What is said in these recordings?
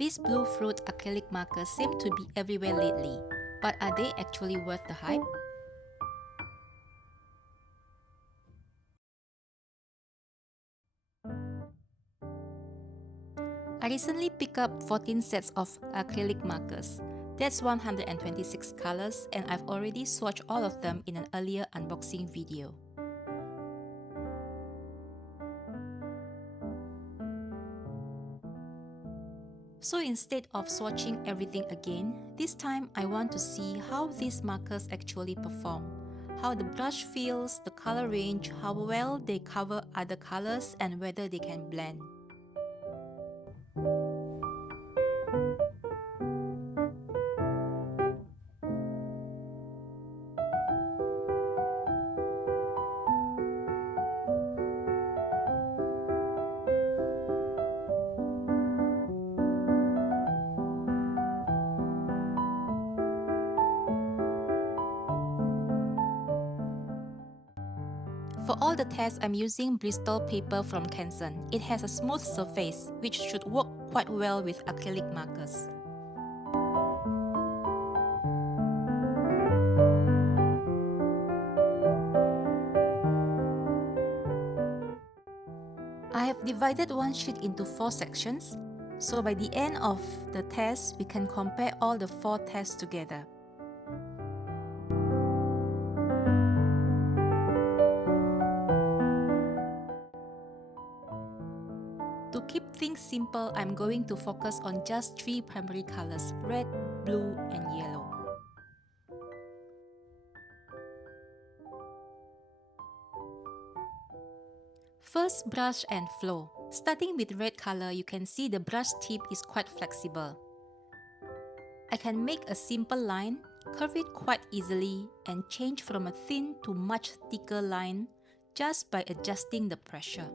These blue fruit acrylic markers seem to be everywhere lately, but are they actually worth the hype? I recently picked up 14 sets of acrylic markers. That's 126 colors, and I've already swatched all of them in an earlier unboxing video. So instead of swatching everything again, this time I want to see how these markers actually perform, how the brush feels, the color range, how well they cover other colors, and whether they can blend. For all the tests, I'm using Bristol paper from Canson. It has a smooth surface, which should work quite well with acrylic markers. I have divided one sheet into 4 sections, so by the end of the test, we can compare all the 4 tests together. To keep things simple, I'm going to focus on just 3 primary colors: red, blue, and yellow. First, brush and flow. Starting with red color, you can see the brush tip is quite flexible. I can make a simple line, curve it quite easily, and change from a thin to much thicker line just by adjusting the pressure.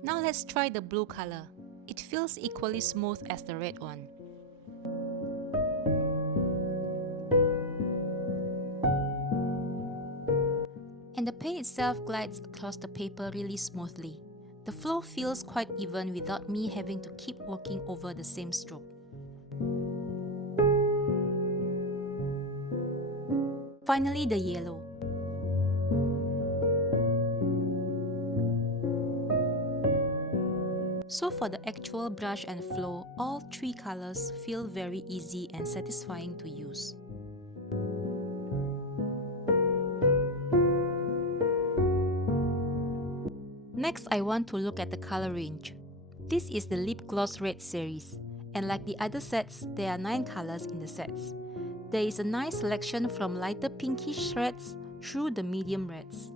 Now let's try the blue color. It feels equally smooth as the red one. And the paint itself glides across the paper really smoothly. The flow feels quite even without me having to keep working over the same stroke. Finally, the yellow. So for the actual brush and flow, all 3 colors feel very easy and satisfying to use. Next, I want to look at the color range. This is the Lip Gloss Red series, and like the other sets, there are 9 colors in the sets. There is a nice selection from lighter pinkish reds through the medium reds.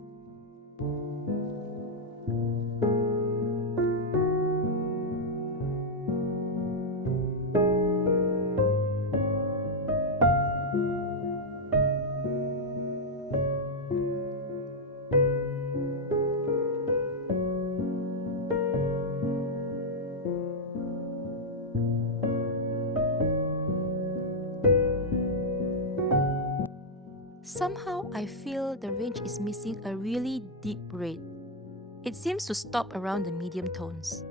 Somehow I feel the range is missing a really deep red. It seems to stop around the medium tones.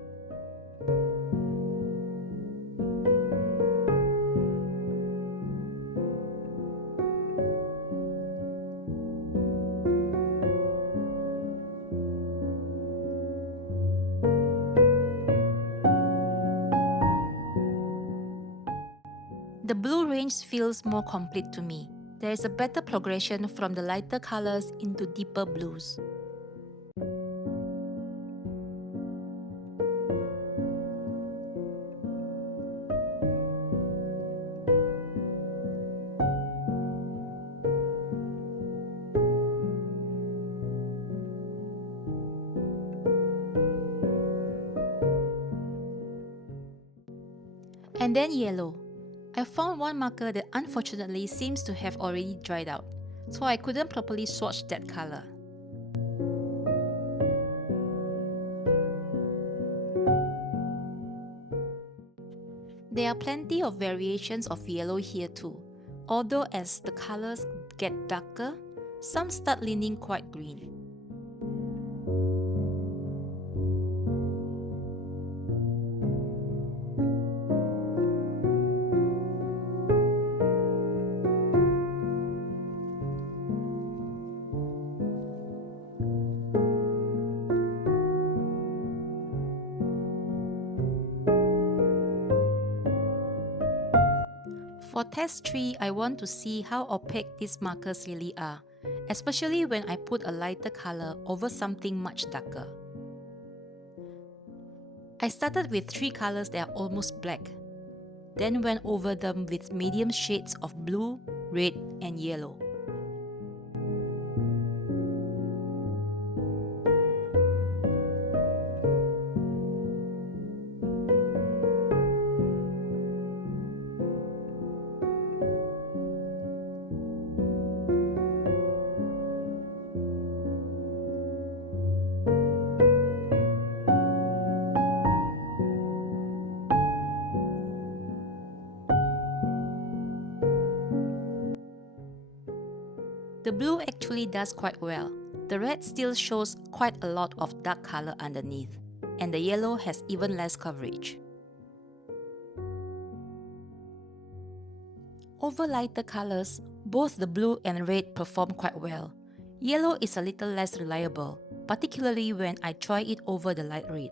The blue range feels more complete to me. There is a better progression from the lighter colors into deeper blues. And then yellow. I found one marker that unfortunately seems to have already dried out, so I couldn't properly swatch that color. There are plenty of variations of yellow here too. although as the colors get darker, some start leaning quite green. For test 3, I want to see how opaque these markers really are, especially when I put a lighter color over something much darker. I started with 3 colors that are almost black, then went over them with medium shades of blue, red, and yellow. The blue actually does quite well. The red still shows quite a lot of dark color underneath, and the yellow has even less coverage. Over lighter colors, both the blue and red perform quite well. Yellow is a little less reliable, particularly when I try it over the light red.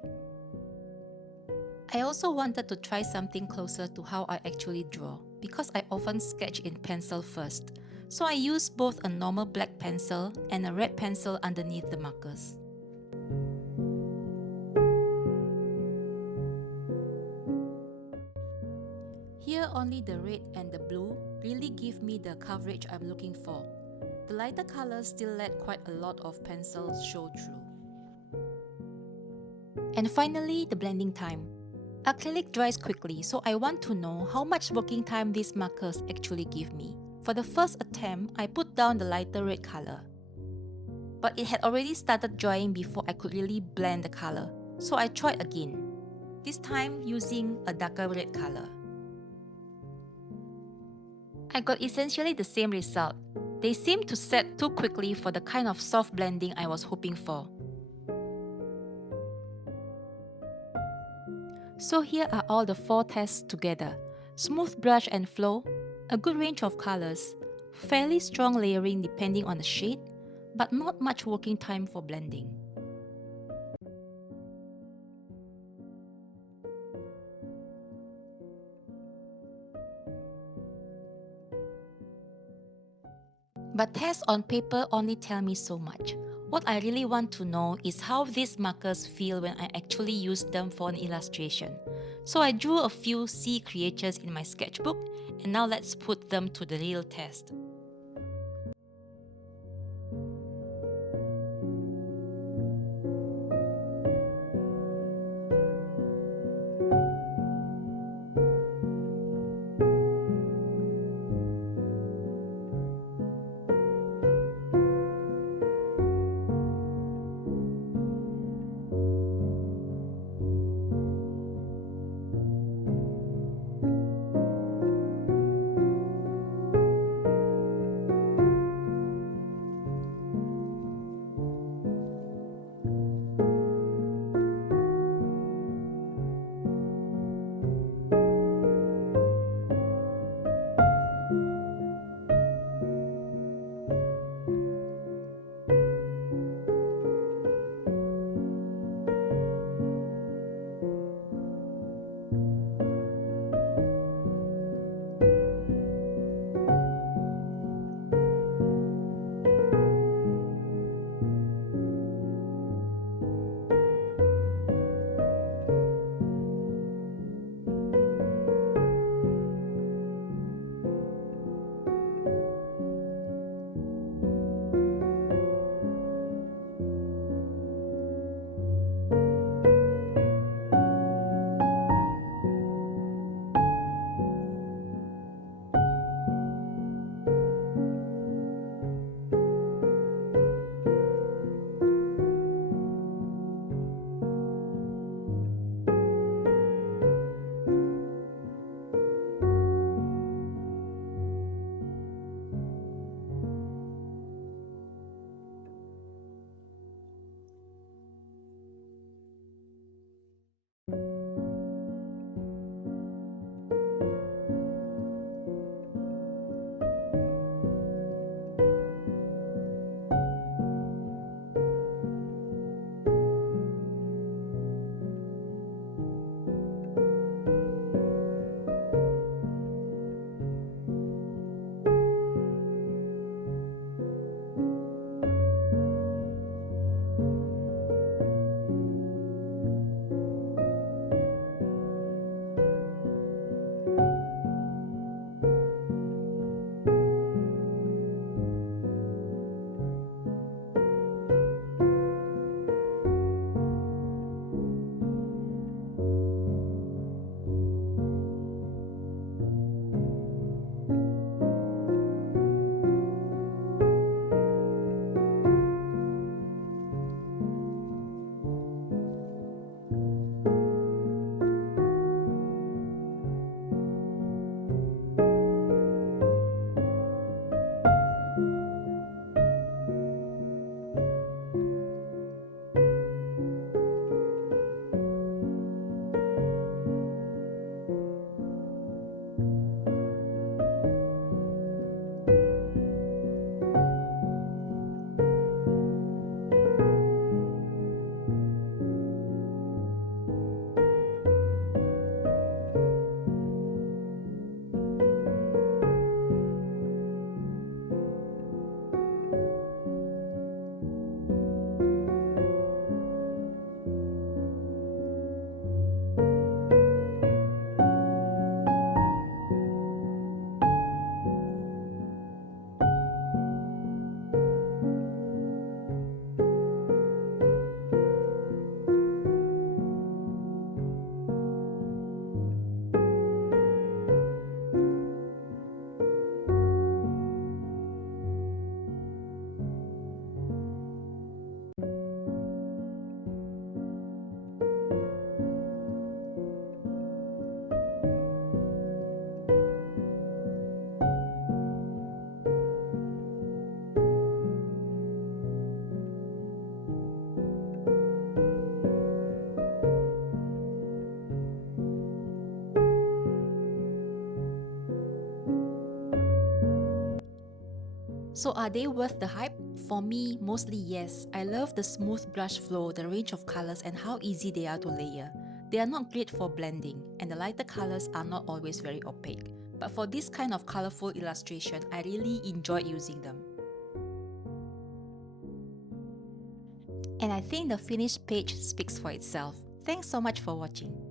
I also wanted to try something closer to how I actually draw, because I often sketch in pencil first. So I use both a normal black pencil and a red pencil underneath the markers. Here only the red and the blue really give me the coverage I'm looking for. The lighter colors still let quite a lot of pencils show through. And finally, the blending time. Acrylic dries quickly, so I want to know how much working time these markers actually give me. For the first attempt, I put down the lighter red color. But it had already started drying before I could really blend the color, so I tried again, this time using a darker red color. I got essentially the same result. They seemed to set too quickly for the kind of soft blending I was hoping for. So here are all the 4 tests together. Smooth brush and flow, a good range of colors, fairly strong layering depending on the shade, but not much working time for blending. But tests on paper only tell me so much. What I really want to know is how these markers feel when I actually use them for an illustration. So I drew a few sea creatures in my sketchbook, and now let's put them to the real test. So are they worth the hype? For me, mostly yes. I love the smooth brush flow, the range of colors, and how easy they are to layer. They are not great for blending, and the lighter colors are not always very opaque. But for this kind of colorful illustration, I really enjoy using them. And I think the finished page speaks for itself. Thanks so much for watching.